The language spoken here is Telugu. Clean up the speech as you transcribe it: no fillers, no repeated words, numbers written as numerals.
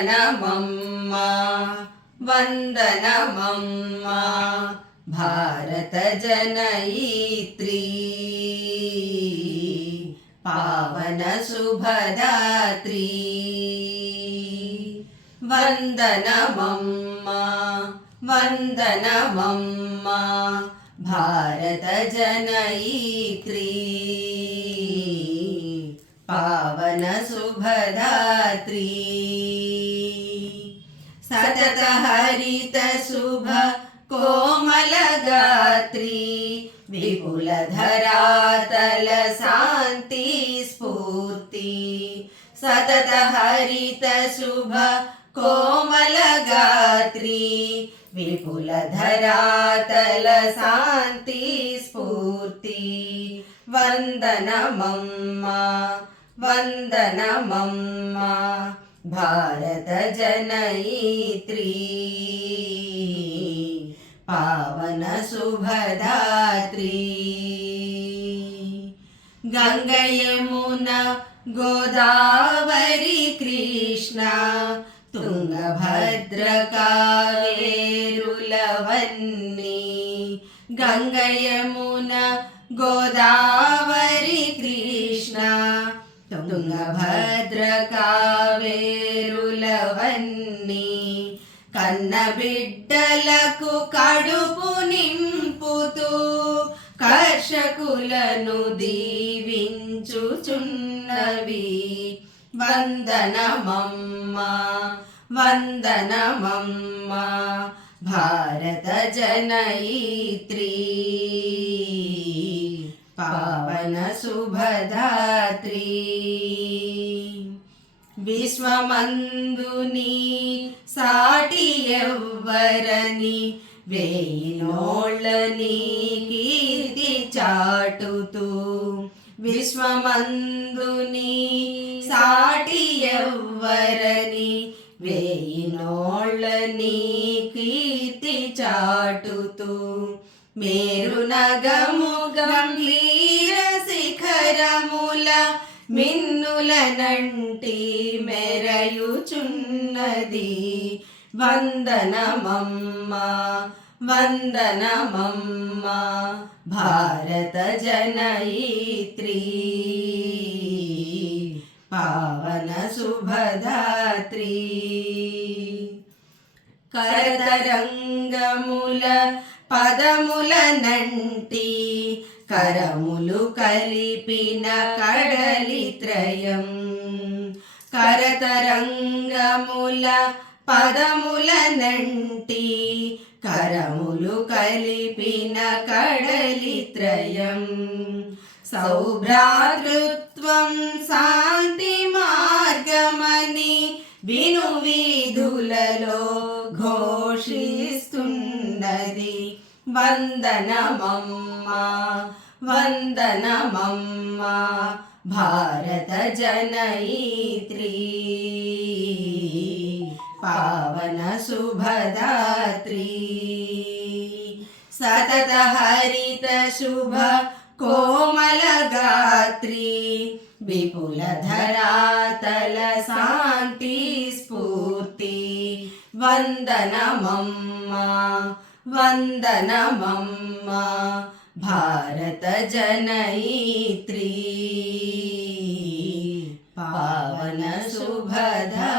వందనమమ్మా వందనమమ్మా భారత జనయిత్రీ పావన శుభదాత్రీ వందనమమ్మా వందనమమ్మా భారత జనయిత్రీ పావన శుభదాత్రీ సతత హరిత శుభ కోమల గాత్రీ విపుల ధరాతల శాంతి స్ఫూర్తి సతత హరిత శుభ కోమల గాత్రీ విపుల ధరాతల శాంతి స్ఫూర్తి వందనమమ్మా వందనమమ్మా భారత జనయిత్రీ పావన శుభదాత్రీ గంగ యమున గోదావరి కృష్ణ తుంగభద్ర కావేరులవన్నీ గంగ యమున గోదావరి కృష్ణ తుంగభద్ర కావేరులవన్నీ కన్న బిడ్డలకు కడుపు నింపుతూ కర్షకులను దీవించుచున్నవి వందనమమ్మా వందనమమ్మా భారత జనయిత్రీ పావన శుభదాత్రీ విశ్వమందుని సాటి ఎవ్వరని వేయినోళ్ళని కీర్తి చాటుతూ విశ్వమందుని సాటి ఎవ్వరని వేయినోళ్ళని కీర్తి చాటుతూ మేరు నగము గంభీర శిఖరముల మిన్నులనంటి మెరయుచున్నది వందనమమ్మా వందనమమ్మా భారత జనయిత్రీ పావన శుభదాత్రీ కరతరంగముల పదములనంటి కరములు కలిపిన కడలిత్రయం కరతరంగముల పదములనంటి కరములు కలిపిన కడలిత్రయం సౌభ్రాతృత్వం శాంతి మార్గమని విను వీధులలో ఘోషిస్తున్నది వందనమమ్మా వందనమమ్మా భారత జనయిత్రీ పావన శుభదాత్రీ సతత హరిత శుభ కోమల గాత్రీ విపుల ధరాతల శాంతి స్ఫూర్తి వందనమమ్మా వందనమమ్మా భారత జనయిత్రీ పావన శుభదా